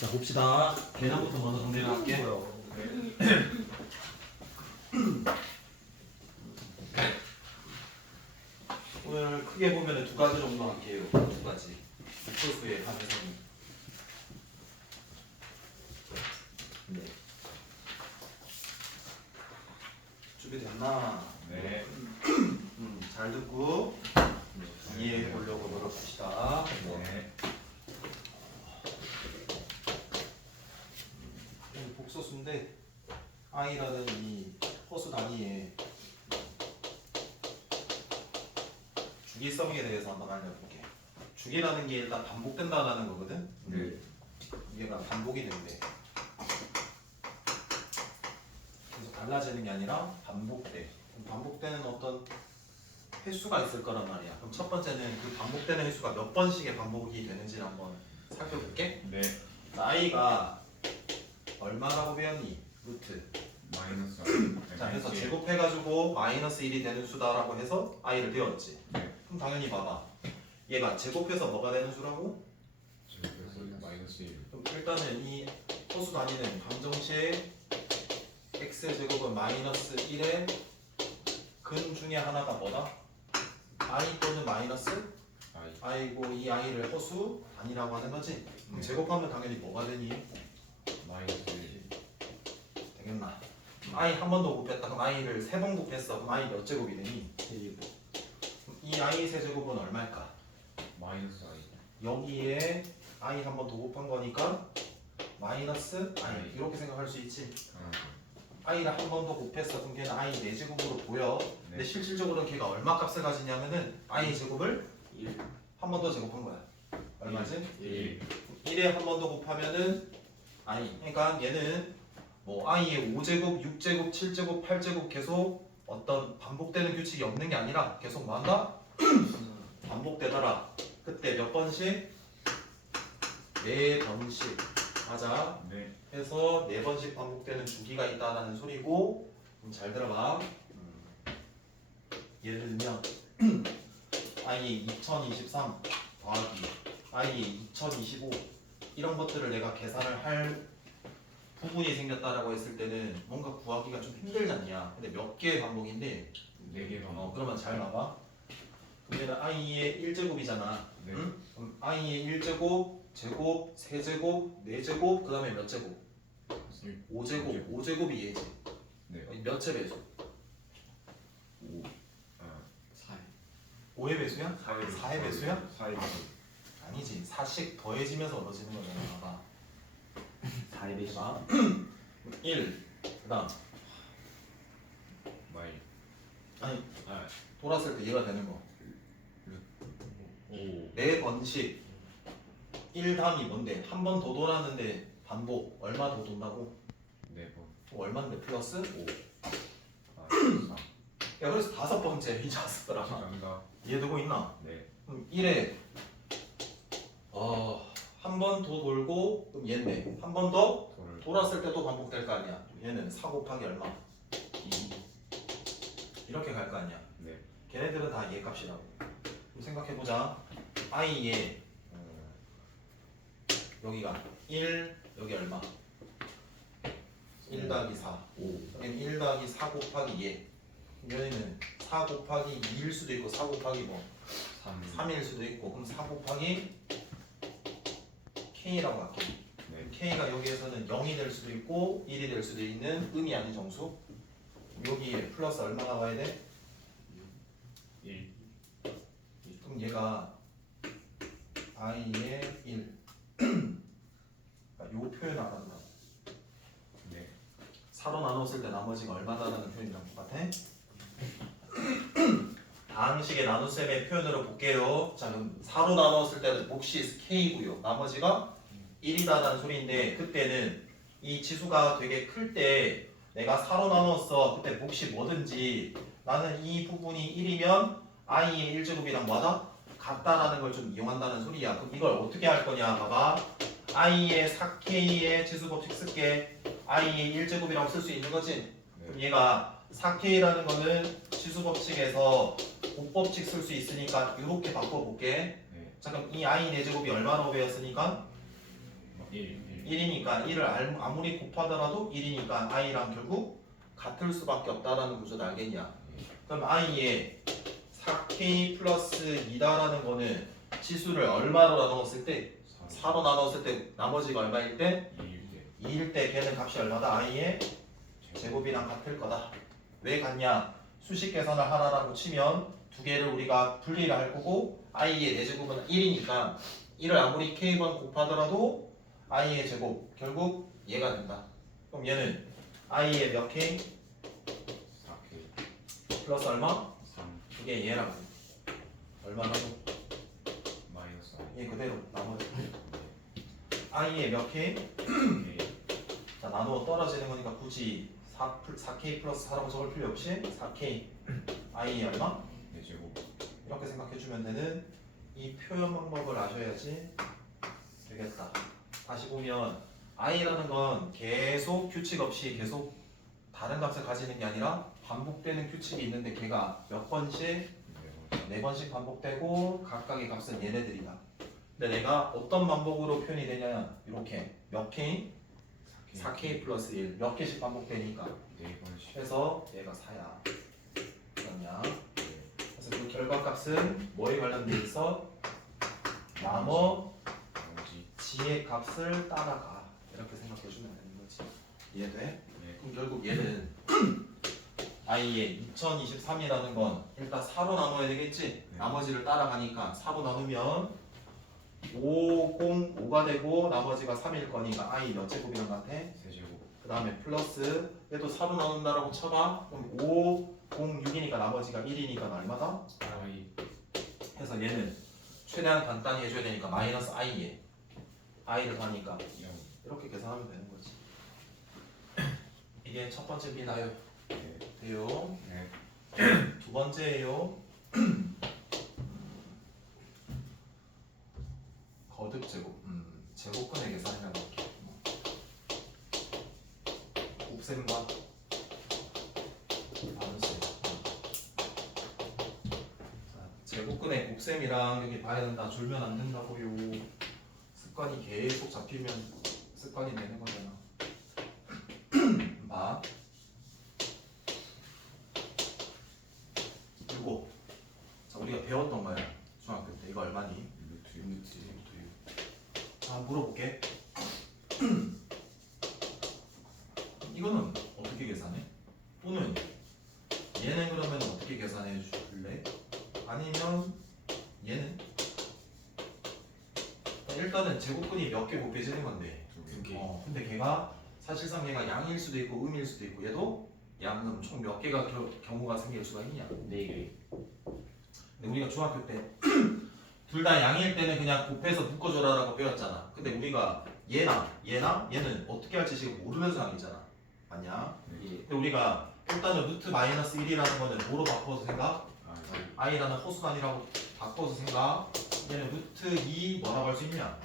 자 봅시다. 계량부터 먼저 정리를 할게. 오늘 크게 보면 두 가지 정도 할게요. 두 가지. 복소수의 가능성이. 네. 준비됐나? 네. 잘 듣고 이해해 보려고 노력합시다. 네. 복소수인데 i라는 이 허수 단위의 주기성에 대해서 한번 알려볼게. 주기라는 게 일단 반복된다라는 거거든. 네. 이게가 반복이 된대. 그래서 달라지는 게 아니라 반복돼. 반복되는 어떤 횟수가 있을 거란 말이야. 그럼 첫 번째는 그 반복되는 횟수가 몇 번씩의 반복이 되는지를 한번 살펴볼게. 네. i가 얼마라고 배웠니? 루트. 마이너스 자, 그래서 제곱해가지고 마이너스 1이 되는 수다라고 해서 i를 배웠지. 네. 그럼 당연히 봐봐. 얘가 제곱해서 뭐가 되는 수라고? 제곱해서 마이너스 1. 그럼 일단은 이 허수 단위는 방정식의 x의 제곱은 마이너스 1의 근 중에 하나가 뭐다? i 또는 마이너스 I. i고 이 i를 허수 단위라고 하는 거지. 그럼 제곱하면 당연히 뭐가 되니? 마이너스 1. 되겠나? i 한 번 더 곱했다. 그럼 i를 세 번 곱했어. 그럼 i 몇 제곱이 되니? 이 i 세제곱은 얼마일까? 마이너스 I. 여기에 i 한 번 더 곱한 거니까 마이너스 i 이렇게 생각할 수 있지. i를 한 번 더 곱했어. 그럼 걔는 i 4제곱으로 보여. 근데 실질적으로는 걔가 얼마 값을 가지냐면은 i 제곱을 1한 번 더 제곱한 거야. 얼마지? 1. 1에 한 번 더 곱하면은 i. 그러니까 얘는 뭐 i의 5제곱, 6제곱, 7제곱, 8제곱 계속 어떤 반복되는 규칙이 없는 게 아니라 계속 뭐한다? 반복되더라. 그때 몇 번씩? 4번씩 하자. 네. 해서 4번씩 반복되는 주기가 있다는 소리고. 잘 들어봐. 예를 들면 i 2023 더하기 i 2025 이런 것들을 내가 계산을 할 부분이 생겼다라고 했을 때는 뭔가 구하기가 좀 힘들지 않냐. 근데 몇 개의 반복인데 4개 반복. 그러면 잘 봐봐. 얘는 i의 1제곱이잖아. 네. 응? 그럼 i의 1제곱, 제곱, 세제곱, 4제곱, 그 다음에 몇 제곱? 5제곱, 5제곱이 얘지. 네. 몇의 배수? 5. 아, 4. 5의 배수야? 4의 배수야? 4의 배수. 아니지. 4씩 더해지면서 얻어지는 거잖아. 봐봐. 4의 배수. 봐. 1. 그 다음. 마이. 아니, 아, 돌았을 때 얘가 되는 거. 5. 4번씩 1 다음이 뭔데? 한 번 더 돌았는데 반복 얼마 더 돈다고? 4번. 얼마인데? 플러스 5. 아, 4. 야, 그래서 5번째 이 자스더라. 감사합니다. 이해되고 있나? 네. 그럼 1에 한 번 더 돌고 그럼 얘네 한 번 더 돌을. 돌았을 때 또 반복될 거 아니야. 얘는 4 곱하기 얼마? 2 이렇게 갈 거 아니야. 네. 걔네들은 다 얘 값이라고. 그럼 생각해보자. i의 여기가 1 여기 얼마? 1 더하기 4 5. 여기는 1 더하기 4 곱하기 얘. 얘는 4 곱하기 2일 수도 있고 4 곱하기 뭐 3. 3일 수도 있고. 그럼 4 곱하기 k라고 할게. 네. k가 여기에서는 0이 될 수도 있고 1이 될 수도 있는 의미 아닌 정수. 여기에 플러스 얼마 나와야 돼? 1. 그럼 얘가 i의 1. 요 표현 알았나? 네. 4로 나눴을 때 나머지가 얼마다라는 표현이랑 똑같아? 다항식의 나눗셈의 표현으로 볼게요. 자, 그럼 4로 나눴을 때는 몫이 k고요. 나머지가 1이다라는 소리인데 그때는 이 지수가 되게 클 때 내가 4로 나눴어. 그때 몫이 뭐든지 나는 이 부분이 1이면 i의 1제곱이랑 뭐다? 같다라는 걸 좀 이용한다는 소리야. 그럼 이걸 어떻게 할 거냐? 봐봐. i의 4k의 지수 법칙 쓸게. i의 1제곱이라고 쓸 수 있는 거지? 그럼 얘가 4k라는 거는 지수 법칙에서 곱법칙 쓸 수 있으니까 이렇게 바꿔볼게. 네. 자, 그럼 이 i 4제곱이 얼마라고 배웠으니까? 1 1이니까 1을 아무리 곱하더라도 1이니까 i랑 결국 같을 수밖에 없다라는 구조도 알겠냐? 그럼 i에 4k 플러스 2다라는 거는 치수를 얼마로 나눴을 때? 4로 나눴을 때 나머지가 얼마일 때? 2일 때 걔는 값이 얼마다? i의 제곱이랑 같을 거다. 왜 같냐? 수식 계산을 하나라고 치면 두 개를 우리가 분리를 할 거고 i의 4제곱은 1이니까 1을 아무리 k번 곱하더라도 i의 제곱 결국 얘가 된다. 그럼 얘는 i의 몇 k? 4K 플러스 얼마? 3 그게 얘라고. 얼마라고? 마이너스 얘 그대로 나머지 i의 몇 k? K 자 나누어 떨어지는 거니까 굳이 4k 플러스 4라고 적을 필요 없이 4k i의 얼마? 4제곱 이렇게 생각해주면 되는 이 표현 방법을 아셔야지 되겠다. 다시 보면 i라는 건 계속 규칙 없이 계속 다른 값을 가지는 게 아니라 반복되는 규칙이 있는데 걔가 몇 번씩? 4번씩 반복되고 각각의 값은 얘네들이다. 근데 내가 어떤 반복으로 표현이 되냐 이렇게 몇 k? 4k 플러스 1 몇 개씩 반복되니까 4번씩 그래서 얘가 4야. 그렇냐? 그래서 그 결과값은 뭐에 관련돼 있어? 나머지 지의 값을 따라가. 이렇게 생각해주면 되는 거지. 이해돼? 네. 그럼 결국 얘는 i의 2023이라는 건 일단 4로 나눠야 되겠지? 네. 나머지를 따라가니까 4로 나누면 505가 되고 나머지가 3일 거니까 i 몇 제곱이랑 같아? 3제곱 그 다음에 플러스 얘도 4로 나눈다라고 쳐봐. 그럼 506이니까 나머지가 1이니까 얼마다? I 해서 얘는 최대한 간단히 해줘야 되니까 마이너스 i에 i를 하니까 0 이렇게 계산하면 되는 거지. 이게 첫 번째 비나요? 네. 돼요. 네. 두 번째예요. 거듭 제곱. 제곱근의 계산이라고 할게. 곱셈과 나눗셈. 자, 제곱근의 곱셈이랑 여기 봐야 된다. 줄면 안 된다고요. 습관이 계속 잡히면 습관이 되는 거잖아. 봐. 이거. 자, 우리가 배웠던 거야. 중학교 때. 이거 얼마니? 루트 자, 물어볼게. 이거는 어떻게 계산해? 또는 얘는 그러면 어떻게 계산해 줄래? 아니면 얘는? 일단은 제곱근이 몇 개 곱해지는 건데. 2개 근데 걔가 사실상 얘가 양일 수도 있고 음일 수도 있고 얘도 양음 총 몇 개가 경우가 생길 수가 있냐? 4개. 근데 우리가 중학교 때 둘 다 양일 때는 그냥 곱해서 묶어줘라라고 배웠잖아. 근데 우리가 얘는 어떻게 할지 지금 모르는 상황이잖아. 맞냐? 네. 근데 우리가 일단은 루트 마이너스 1이라는 거는 뭐로 바꿔서 생각? i라는 허수단위라고 바꿔서 생각. 얘는 루트 2 뭐라고 할 수 있냐?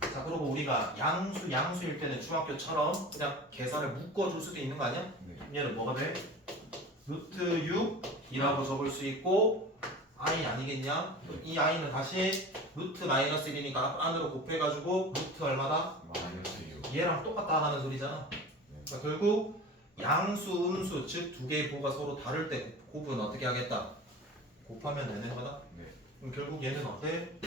자, 그리고 우리가 양수일 때는 중학교처럼 그냥 계산을 묶어줄 수도 있는 거 아니야? 네. 얘는 뭐가 돼? 루트 6이라고 적을 수 있고 i 아니겠냐? 이 i는 다시 루트 마이너스 1이니까 안으로 곱해가지고 루트 얼마다? 마이너스 6 얘랑 똑같다라는 소리잖아. 그러니까 결국 양수, 음수 즉 두 개의 부호가 서로 다를 때 곱은 어떻게 하겠다? 곱하면 되는 거다. 네. 그럼 결국 얘는 어때?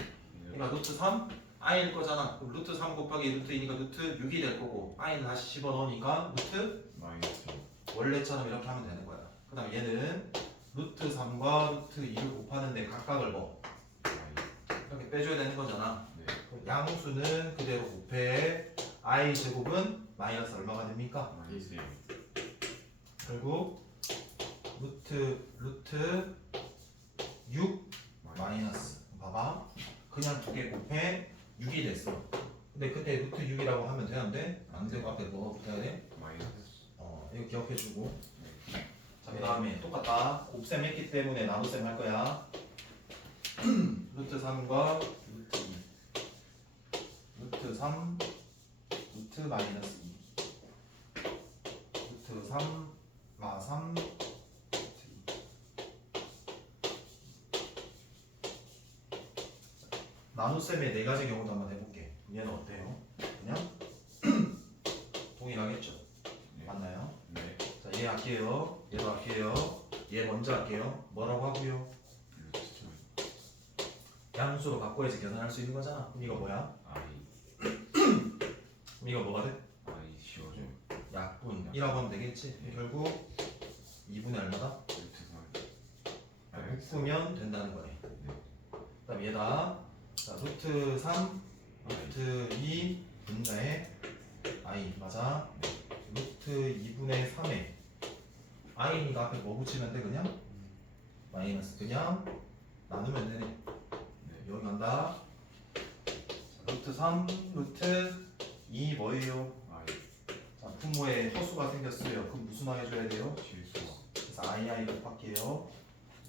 그러니까 루트 3 i일 거잖아. 그럼 루트 3 곱하기 루트 2니까 루트 6이 될 거고 i는 다시 집어넣으니까 루트 마이너스 원래처럼 이렇게 하면 되는 거야. 그 다음에 얘는 루트 3과 루트 2를 곱하는데 각각을 뭐 이렇게 빼줘야 되는 거잖아. 네. 양수는 그대로 곱해 i 제곱은 마이너스 얼마가 됩니까? 마이너스 6 결국 루트 6 마이너스 봐봐 그냥 두 개 곱해 6이 됐어. 근데 그때 루트 6이라고 하면 되는데 안 되고 앞에 뭐가 붙어야 돼? 마이너스 이거 기억해주고 자 그 다음에 똑같다. 곱셈 했기 때문에 나눗셈 할 거야. 루트 3과 루트 2 루트 3 루트 마이너스 2 루트 3 마 3 루트 2 나눗셈의 네 가지 경우도 한번 해볼게. 얘는 어때요? 그냥 할게요. 얘도 할게요. 얘 먼저 할게요. 뭐라고 하고요? 루트 양수로 바꿔야지 계산할 수 있는 거잖아. 그럼 이거 뭐야? I 그럼 이거 뭐가 돼? I 씌워줘 약분이라고 하면 되겠지. 결국 2분의 얼마다? 루트 3 묶으면 된다는 거네. 그 다음 얘다. 자, 루트 3, 루트 2 분자에 i 맞아. 루트 2분의 3에 i니까 앞에 뭐 붙이면 돼 그냥? 마이너스 그냥 나누면 되네. 네. 여기 간다. 자, 루트 3, 루트 2 뭐예요? I 자, 분모에 허수가 생겼어요. 그럼 무슨 화 해줘야 돼요? 실수와 그래서 i 곱할게요.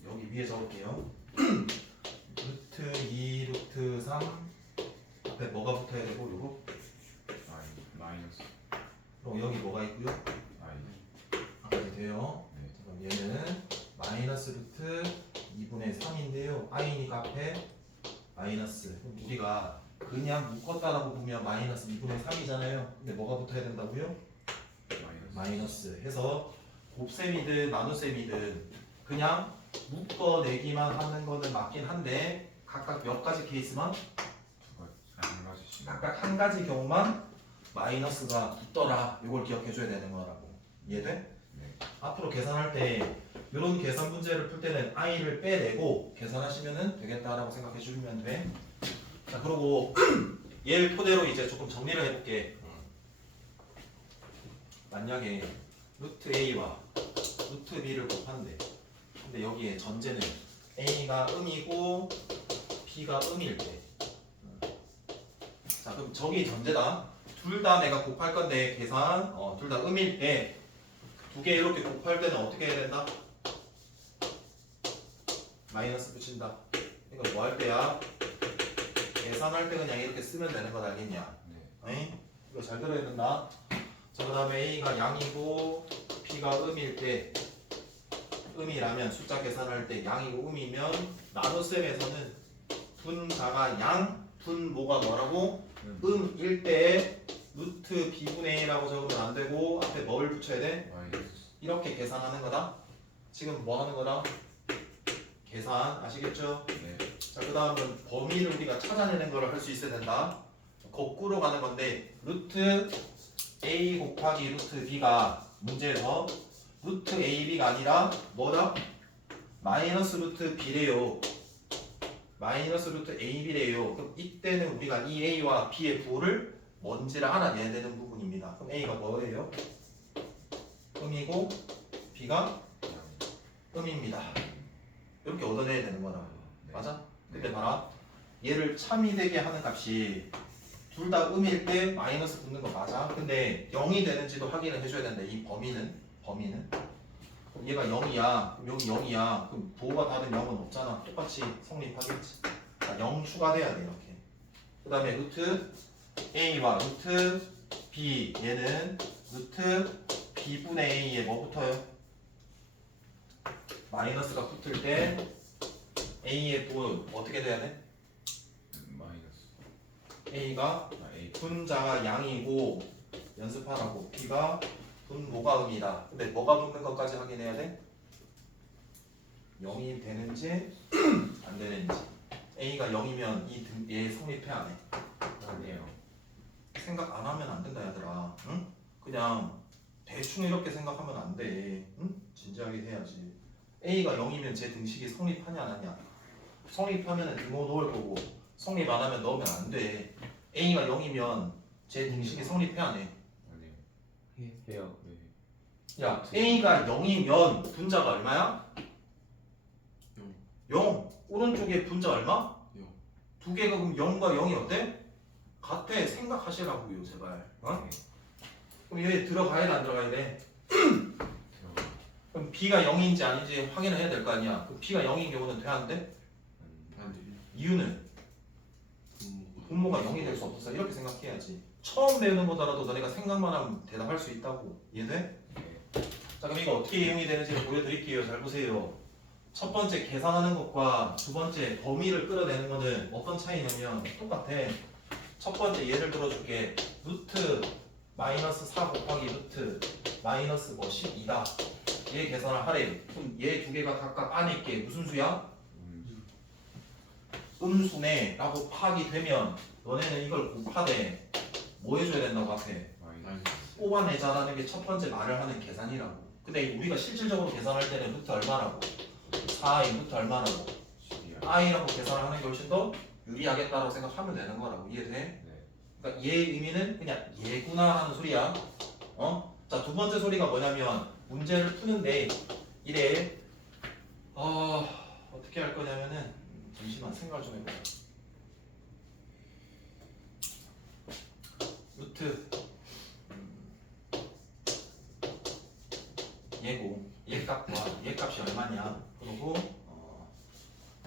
여기 위에 적을게요. 루트 2, 루트 3 앞에 뭐가 붙어야 되고 요거? I 마이너스 그럼 여기 뭐가 있고요? I 여기 돼요. 네. 자, 그럼 얘는 마이너스 루트 2분의 3인데요. i니까 앞에 마이너스. 그럼 우리가 그냥 묶었다라고 보면 마이너스 2분의 3이잖아요. 근데 뭐가 붙어야 된다고요? 마이너스 마이너스 해서 곱셈이든 나눗셈이든 그냥 묶어내기만 하는 거는 맞긴 한데 각각 몇 가지 케이스만 한 가지씩 각각 한 가지 경우만 마이너스가 붙더라. 이걸 기억해 줘야 되는 거라고. 이해돼? 네. 앞으로 계산할 때 이런 계산 문제를 풀 때는 i를 빼내고 계산하시면 되겠다라고 생각해 주시면 돼. 자, 그리고 얘를 토대로 이제 조금 정리를 해볼게. 만약에 루트 a와 루트 b를 곱한대. 근데 여기에 전제는 a가 음이고 b가 음일 때. 자, 그럼 저기 전제다. 둘 다 내가 곱할 건데 계산 둘 다 음일 때 두 개 이렇게 곱할 때는 어떻게 해야 된다? 마이너스 붙인다. 이거 뭐 할 때야? 계산할 때 그냥 이렇게 쓰면 되는 거 알겠냐? 네. 에이? 이거 잘 들어야 된다. 자, 그 다음에 a가 양이고 b가 음일 때 음이라면 숫자 계산할 때 양이고 음이면 나눗셈에서는 분자가 양, 분모가 뭐라고? 음일 때 루트 b분의 a라고 적으면 안 되고 앞에 뭘 붙여야 돼? 마이너스 이렇게 계산하는 거다. 지금 뭐 하는 거다? 계산 아시겠죠? 네. 자, 그 다음은 범위를 우리가 찾아내는 거를 할 수 있어야 된다. 거꾸로 가는 건데 루트 a 곱하기 루트 b가 문제에서 루트 ab가 아니라 뭐다? 마이너스 루트 b래요. 마이너스 루트 ab래요. 그럼 이때는 우리가 이 a와 b의 부호를 뭔지를 알아내야 되는 부분입니다. 그럼 a가 뭐예요? 음이고 b가 음입니다. 이렇게 얻어내야 되는 거라. 네. 맞아? 근데 봐라. 얘를 참이 되게 하는 값이 둘 다 음일 때 마이너스 붙는 거 맞아? 근데 0이 되는지도 확인을 해줘야 된다. 이 범위는 그럼 얘가 0이야. 그럼 여기 0이야. 그럼 부호가 다른 0은 없잖아. 똑같이 성립하겠지. 자, 0 추가돼야 돼 이렇게. 그 다음에 루트 a와 루트 b 얘는 루트 b분의 a에 뭐 붙어요? 마이너스가 붙을 때 a의 부호 어떻게 돼야 돼? 마이너스 a가 A 분자가 양이고 연습하라고 b가 분모가 음이다. 근데 뭐가 붙는 것까지 확인해야 돼? 0이 되는지 안 되는지. a가 0이면 얘 성립해 안 해? 아니에요. 생각 안 하면 안 된다 얘들아. 응? 그냥 대충 이렇게 생각하면 안 돼. 응? 진지하게 해야지. a가 0이면 제 등식이 성립하냐 안 하냐? 성립하면 등호 넣을 거고 성립 안 하면 넣으면 안 돼. a가 0이면 제 등식이 성립해 안 해? 아니에요. 해요. 네. 야, a가 0이면 분자가 얼마야? 0. 오른쪽에 분자 얼마? 0. 두 개가 그럼 0과 0이 어때? 같아. 생각하시라고요 제발. 어? 네. 그럼 얘 들어가야 돼 안 들어가야 돼? 들어가. 그럼 b가 0인지 아닌지 확인을 해야 될 거 아니야. 그럼 b가 0인 경우는 돼 안 돼? 안 돼. 이유는 분모가 0이 될 수 없어서 이렇게 생각해야지. 처음 배우는 거더라도 너네가 생각만 하면 대답할 수 있다고. 이해돼? 네. 자, 그럼 이거 어떻게 이용이 되는지를 보여드릴게요. 잘 보세요. 첫 번째 계산하는 것과 두 번째 범위를 끌어내는 거는 어떤 차이냐면 똑같아. 첫 번째 예를 들어줄게. 루트 마이너스 4 곱하기 루트 마이너스 뭐 12다. 얘 계산을 하래. 그럼 얘 두 개가 각각 안에 있게 무슨 수야? 음수네 라고 파악이 되면 너네는 이걸 곱하되 뭐 해줘야 된다고 앞에? 마이너스. 뽑아내자라는 게 첫 번째 말을 하는 계산이라고. 근데 우리가 실질적으로 계산할 때는 루트 얼마라고? 4i 루트 얼마라고? i라고 계산을 하는 게 훨씬 더 유리하겠다라고 생각하면 되는 거라고. 이해돼? 네. 그러니까 얘의 의미는 그냥 얘구나 하는 소리야. 어? 자, 두 번째 소리가 뭐냐면 문제를 푸는데 이래 어떻게 할 거냐면은 잠시만 생각을 좀 해보자. 루트 얘고 얘 값과 얘 값이 얼마냐? 그리고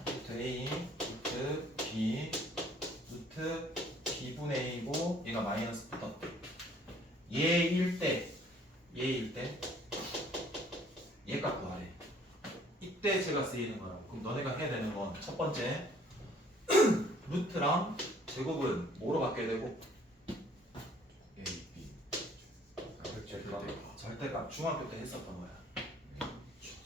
루트 a 루트 b 루트 b분의 a고 얘가 마이너스 붙었대. 얘일 때 얘 값 구하래. 이때 제가 쓰이는 거라고. 그럼 너네가 해야 되는 건 첫 번째 루트랑 제곱은 뭐로 바뀌어야 되고? A, B. 절대값 중학교 때 했었던 거야.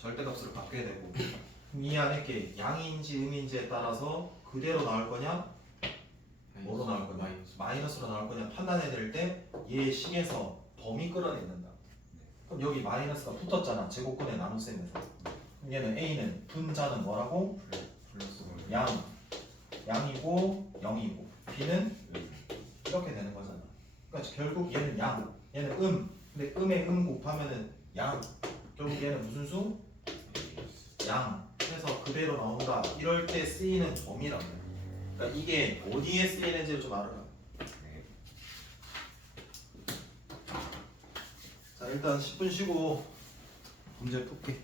절대값으로 바뀌어야 되고 그럼 이 안에 게 양인지 음인지에 따라서 그대로 나올 거냐 뭐로 나올 거냐 마이너스로 나올 거냐 판단해야 될 때 얘 식에서 범위 끌어내는다. 그럼 여기 마이너스가 붙었잖아. 제곱근의 나눗셈에서. 그럼 얘는 A는 분자는 뭐라고? 플러스 양이고 0이고 B는 이렇게 되는 거잖아. 그러니까 결국 얘는 양, 얘는 근데 음에 곱하면은 양. 결국 얘는 무슨 수? 양. 해서 그대로 나온다. 이럴 때 쓰이는 범위라고. 그러니까 이게 어디에 쓰이는지를 좀 알아라. 자, 일단 10분 쉬고 문제 풀게.